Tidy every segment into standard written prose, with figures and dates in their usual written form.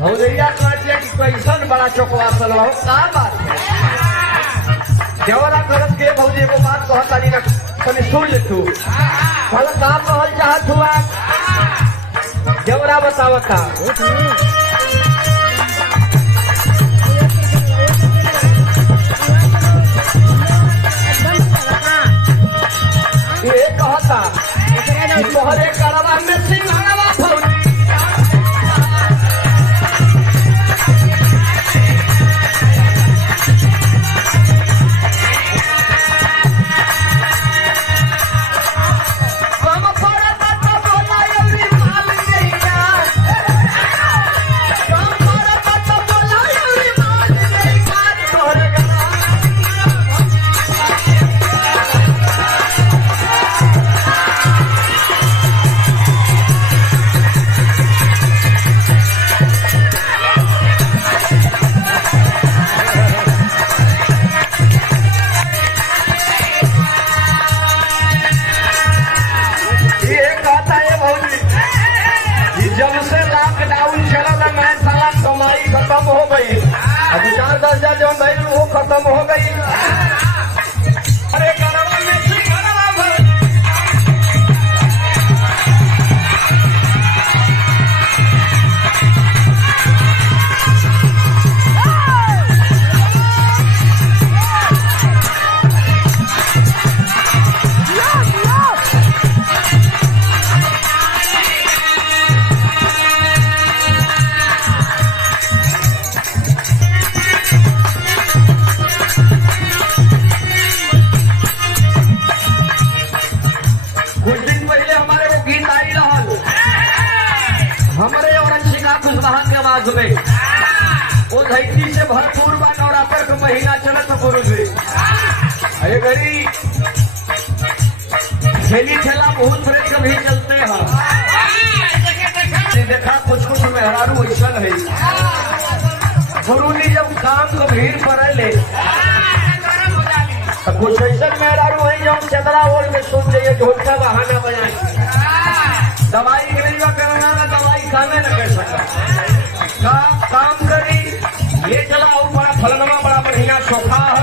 भौजैया कहते कि कैसन बड़ा चौकवा सलवा हो का बात है देवरा करत के भौजी एगो बात कहता नहीं ना तनी सुन ले तू कहला का कहल चाहत हुआ देवरा बतावता ये कहता तोहरे करवा में सिंघाड़ा भौजी हो गई अब 4-10 जो भाई वो खत्म हो गई अरे गरबा में हमारे औरंशिका खुशबहान के आवाज में वो धरती से भरपूर बा नवरात्र का महीना चलत पुरुष अरे गरी ठेली ठेला बहुत बड़े कभी चलते हैं देखा कुछ मेहरारू ऐसा है गुरुजी जब काम को भीड़ पड़े ले तो कुछ ऐसा मेहरारू है जो चदरा ओढ़ में सुन जाइए ढोलका बहाना बजाए दवाई के लिए करना दवाई खाने न कर सका काम करी ये चलाओ बड़ा फलनवा बड़ा बढ़िया सोखा है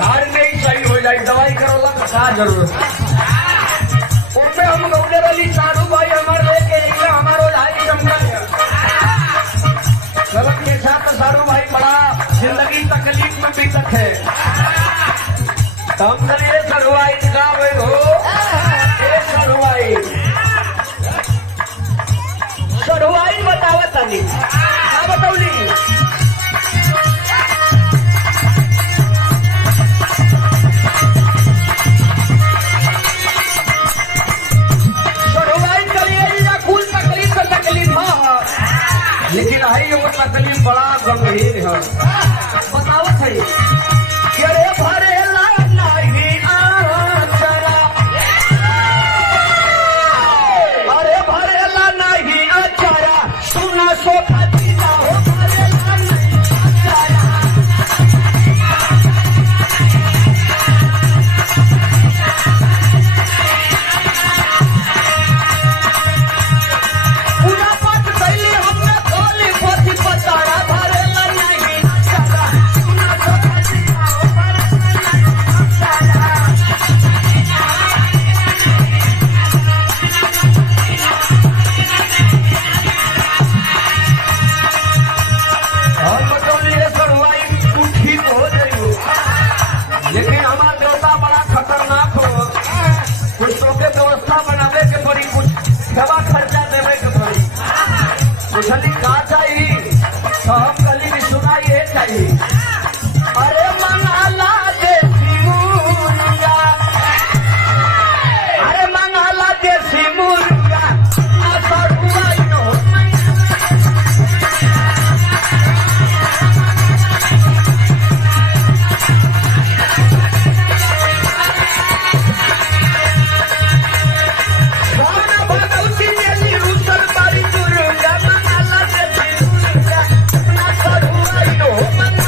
हार नहीं सही हो जाए दवाई करोला तो क्या जरूरत उसमें हम गौड़े वाली साधु भाई हमारे लेके हमारो ढाई जमकर गलत के साथ साधु भाई बड़ा जिंदगी तकलीफ में भी तक है कम करिए सरुआई का हो सरुआई बतावत नहीं बताऊली सरुआई करिए या कुल तकलीफ का तकलीफ है लेकिन आई वो तकलीफ बड़ा गंभीर है बतावत है अरे भरे दवा खर्चा देवे के पड़ी कुछली का चाहिए तो हम कली भी सुना ये चाहिए अरे मंगाला देसी मुर्गा अरे मंगाला देसी मुर्गा Oh,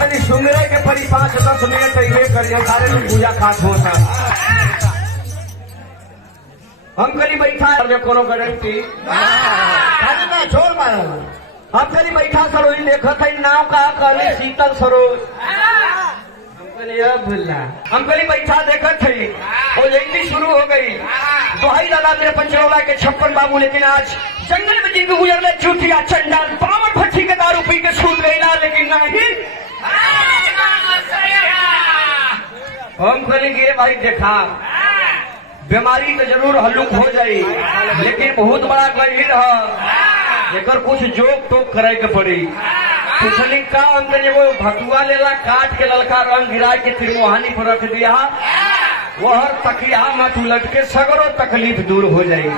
तनी सुंगरे के परी 5-10 मिनट ये करिए सारे लोग पूजा खास होता हम करी बैठा कोनो गारंटी छोड़ मारा हम करी बैठा सरोई देखत है नाव का कहले शीतल सरोज हम करी बैठा देखत है वो जल्दी शुरू हो गई दोहाई दादा मेरे पंचरौला के 56 बाबू लेकिन आज जंगल में जिंदगी गुजरले चूतिया चंडाल पावन भट्टी के दारू पी के सूत गईला लेकिन नहीं हम करी गिरे भाई देखा बीमारी तो जरूर हल्लुक हो जाई लेकिन बहुत बड़ा गंभीर है जेकर कुछ जोक टोक करे के पड़ी पूछली का अंदर एगो भटुआ लेला काट के ललका रंग गिरा के त्रिमोहानी पर रख दिया वह तकिया मत उलट के सगरो तकलीफ दूर हो जाएगी।